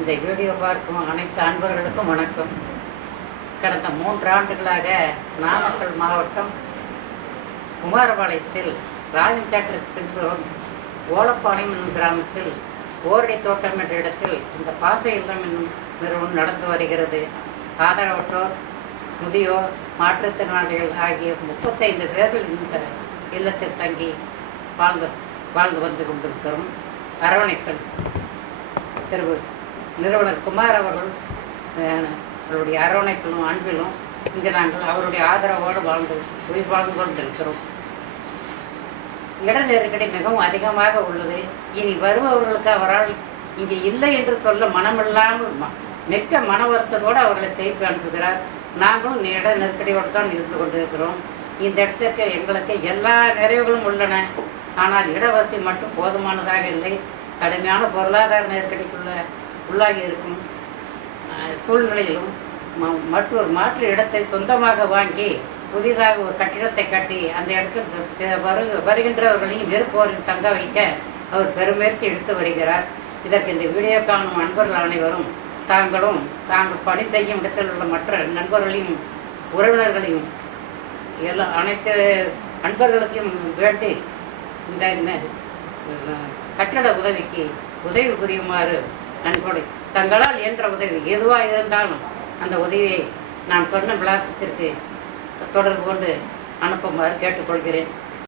இந்த வீடியோ பார்க்கும் அனைத்து அன்பர்களுக்கும் வணக்கம். கடந்த 3 ஆண்டுகளாக நாமக்கல் மாவட்டம் குமாரபாளையத்தில் ராஜன் தேட்டருக்கு பின்புறம் ஓலப்பாளையம் என்னும் கிராமத்தில் ஓரடி தோட்டம் என்ற இடத்தில் இந்த பாச இல்லம் என்னும் நிறுவனம் நடந்து வருகிறது. ஆதரவற்றோர், முதியோர், மாற்றுத்திறனாளிகள் ஆகிய 35 பேர்கள் இந்த இல்லத்தில் தங்கி வாழ்ந்து வந்து கொண்டிருக்கிறோம். அரவணைக்கல் திரு நிறுவனர் குமார் அவர்கள் அவருடைய அரவணைப்பிலும் அன்பிலும் இங்கு நாங்கள் அவருடைய ஆதரவோடு வாழ்ந்து கொண்டிருக்கிறோம். இட நெருக்கடி மிகவும் அதிகமாக உள்ளது. இனி வருபவர்களுக்கு அவரால் இங்கு இல்லை என்று சொல்ல மனமில்லாமல் மிக்க மன வருத்தத்தோடு அவர்களை திருப்பி அனுப்புகிறார். நாங்களும் இட நெருக்கடியோடு தான் இருந்து கொண்டிருக்கிறோம். இந்த இடத்திற்கு எங்களுக்கு எல்லா நிறைவுகளும் உள்ளன. ஆனால் இடவசதி மட்டும் போதுமானதாக இல்லை. கடுமையான பொருளாதார நெருக்கடிக்குள்ள உள்ளாகி இருக்கும் சூழ்நிலையிலும் மாற்று இடத்தை சொந்தமாக வாங்கி புதிதாக ஒரு கட்டிடத்தை கட்டி அந்த இடத்தில் வருகின்றவர்களையும் விருப்போரில் தங்க வைக்க அவர் பெருமுயற்சி எடுத்து வருகிறார். இதற்கு இந்த வீடியோ காணும் அன்பர்கள் அனைவரும் தாங்கள் பணி செய்யும் இடத்தில் உள்ள மற்ற நண்பர்களையும் உறவினர்களையும் அனைத்து அன்பர்களுக்கும் வேண்டி இந்த கட்டட உதவிக்கு உதவி புரியுமாறு நன்கொடை தங்களால் என்ற உதவி எதுவாக இருந்தாலும் அந்த உதவியை நான் சொன்ன விளாசத்திற்கு தொடர்பு கொண்டு அனுப்புமாறு கேட்டுக்கொள்கிறேன்.